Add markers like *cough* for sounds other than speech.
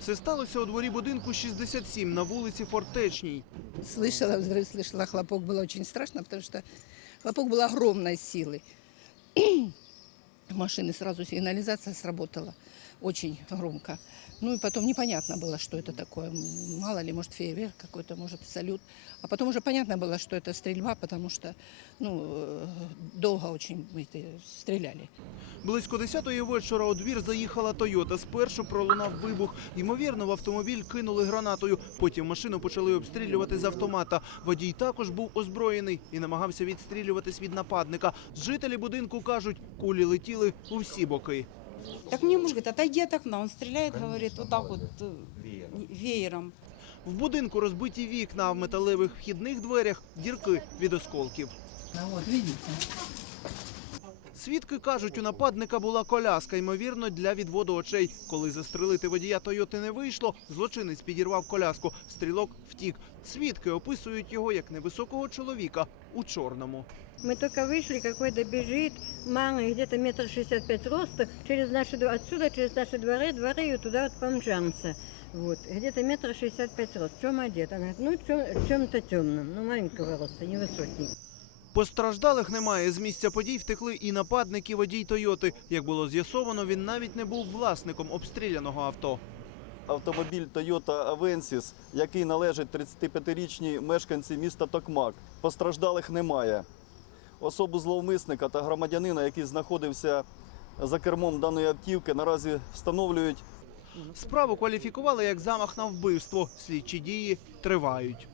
Все сталося у дворі будинку 67 на вулиці Фортечній. Слышала взрыв, слышала хлопок. Было очень страшно, потому что хлопок был огромной силы. *clears throat* Машины сразу сигнализация сработала очень громко. Ну и потом непонятно было, что это такое. М, Мало ли, может, фейерверк какой-то, может, салют. А потом уже понятно было, что это стрельба, потому что ну, э, долго очень эти, стреляли. Близько 10-ї вечора у двір заїхала Тойота. Спершу пролунав вибух. Ймовірно, в автомобіль кинули гранатою. Потім машину почали обстрілювати з автомата. Водій також був озброєний і намагався відстрілюватись від нападника. Жителі будинку кажуть, кулі летіли у всі боки. Так мне муж говорит, отойди от окна. Он стреляет, говорит, вот так вот э, веером. В будинку розбиті вікна, а в металевих вхідних дверях дірки від осколків. Ну вот, видите? Свідки кажуть, у нападника була коляска, ймовірно, для відводу очей. Коли застрелити водія Тойоти не вийшло, злочинець підірвав коляску. Стрілок втік. Свідки описують його як невисокого чоловіка у чорному. Мы только вышли, какой-то бежит, мама где-то метр шестьдесят пять роста, через наши, дво- отсюда, через наши дворы, дворы и туда вот помчался. Вот, где-то метр шестьдесят пять рост. В чем одет? Она говорит, ну, в чем-то темном, ну, маленького роста, невысокий. Постраждалих немає. З місця подій втекли і нападник, і водій Тойоти. Як було з'ясовано, він навіть не був власником обстріляного авто. автомобіль Toyota Avensis, який належить 35-річній мешканці міста Токмак. Постраждалих немає. Особу зловмисника та громадянина, який знаходився за кермом даної автівки, наразі встановлюють Справу кваліфікували як замах на вбивство. Слідчі дії тривають.